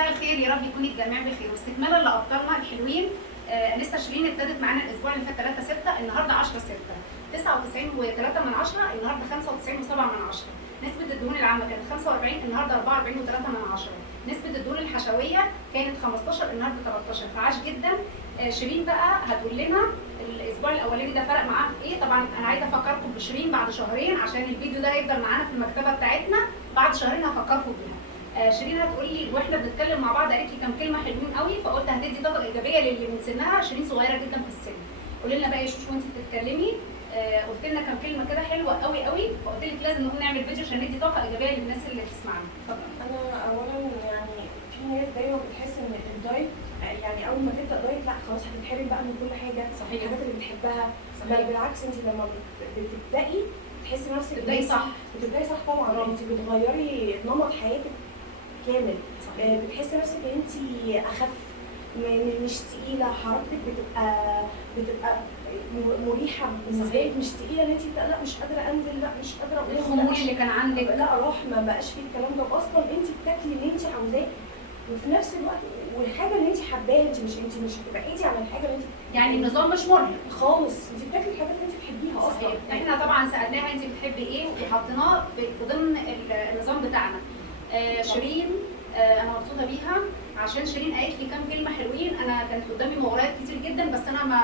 مساء الخير، يا رب يكون الجميع بخير. واستكمالا لابطالنا الحلوين، انستا شيرين ابتدت معانا الاسبوع اللي فات 3/6، النهارده 10/6، 99.3، النهارده 95.7. نسبة الدهون العامة كانت 45، النهارده 44.3. نسبة الدهون الحشوية كانت 15، النهارده 13، فعاش جدا. شيرين بقى هتقول لنا الاسبوع الاولاني ده فرق معاها في ايه. طبعا انا عايزه افكركم بشيرين بعد شهرين، عشان الفيديو ده هيفضل معانا في المكتبه بتاعتنا. بعد شهرين هفكركم بيها. شيرين هتقول لي واحنا بنتكلم مع بعض قالت لي كام كلمه حلوين قوي، فقلت هتدي طاقه ايجابيه للي من سنها. شيرين صغيره جدا في السن. قولي لنا بقى يا شوش وانت بتتكلمي، قلت لنا كام كلمه كده حلوه قوي قوي، فقلت لك لازم نقوم نعمل فيديو عشان ندي طاقه ايجابيه للناس اللي بتسمعنا. اتفضلي. انا اولا يعني في ناس دايما بتحس ان الدايت يعني اول ما تبدا دايت لا خلاص هتتحرم بقى من كل حاجه. صحيح. الحاجات اللي بتحبها. صحيح. بل بالعكس انت لما بتبداي تحسي نفسك بتبداي صح. بتبداي صح طبعا. انت بتغيري نمط حياتك كامل. بتحسي نفسك ان انت اخف، مش تقيله، حركتك بتبقى مريحه بالنسبه لك، مش تقيله ان انت لا مش قادره انزل، لا مش قادره اقوم، الخمول اللي كان عندك لا راح، ما بقاش فيه الكلام ده اصلا. انت بتاكلي اللي انت عاوزاه وفي نفس الوقت والحاجه اللي انت حباها. انت مش هتبعدي عن الحاجه اللي انت يعني النظام مش مرهق خالص. انت بتاكلي الحاجات اللي انت بتحبيها اصلا. صحيح. احنا طبعا سالناها انت بتحبي ايه وحطيناه في ضمن النظام بتاعنا. شيرين انا مبسوطه بيها عشان شيرين قالت لي كام كلمه حلوين. انا كانت قدامي مغريات كتير جدا بس انا ما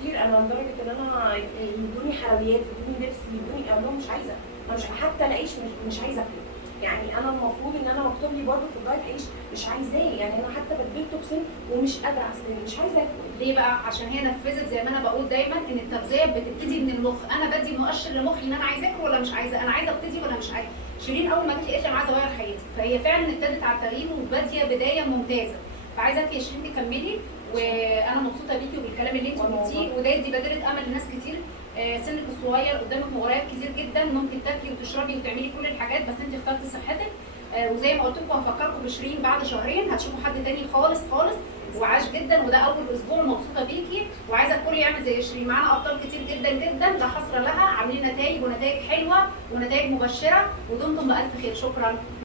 كتير انا لدرجه ان انا يدوني حلويات، يدوني لبس، يدوني، اقول لهم مش عايزه. انا مش حتى العيش مش عايزه اكله. يعني انا المفروض ان انا مكتوب لي برضه في الدايت عيش مش عايزاه. يعني انا حتى بديت توكسين ومش قادره استنى، مش عايزه اكله. ليه بقى؟ عشان هي نفذت زي ما انا بقول دايما ان التغذيه بتبتدي من المخ. انا بدي مؤشر لمخي ان انا عايزه اكل ولا مش عايزه، انا عايزه ابتدي ولا مش عايزه. شيرين اول ما جت قالت لي انا عايزه اغير حياتي، فهي فعلا ابتدت على التغيير وباديه بدايه ممتازه. فعايزاكي يا شيرين تكملي، وانا مبسوطه بيكي وبالكلام اللي انت قلتيه، وده يدي بادره امل لناس كتير. سنك الصغير قدامك مغريات كتير جدا، ممكن تاكلي وتشربي وتعملي كل الحاجات، بس انت اخترتي صحتك. وزي ما قلت لكم هفكركم بشيرين بعد شهرين هتشوفوا حد تاني خالص خالص. وعاش جدا، وده اول اسبوع مبسوطه بيكي، وعايزه الكل يعمل زي شيرين. معانا ابطال كتير جدا جدا لا حصر لها، عاملين نتائج ونتائج حلوه ونتائج مبشره، ودمتم بالف خير. شكرا.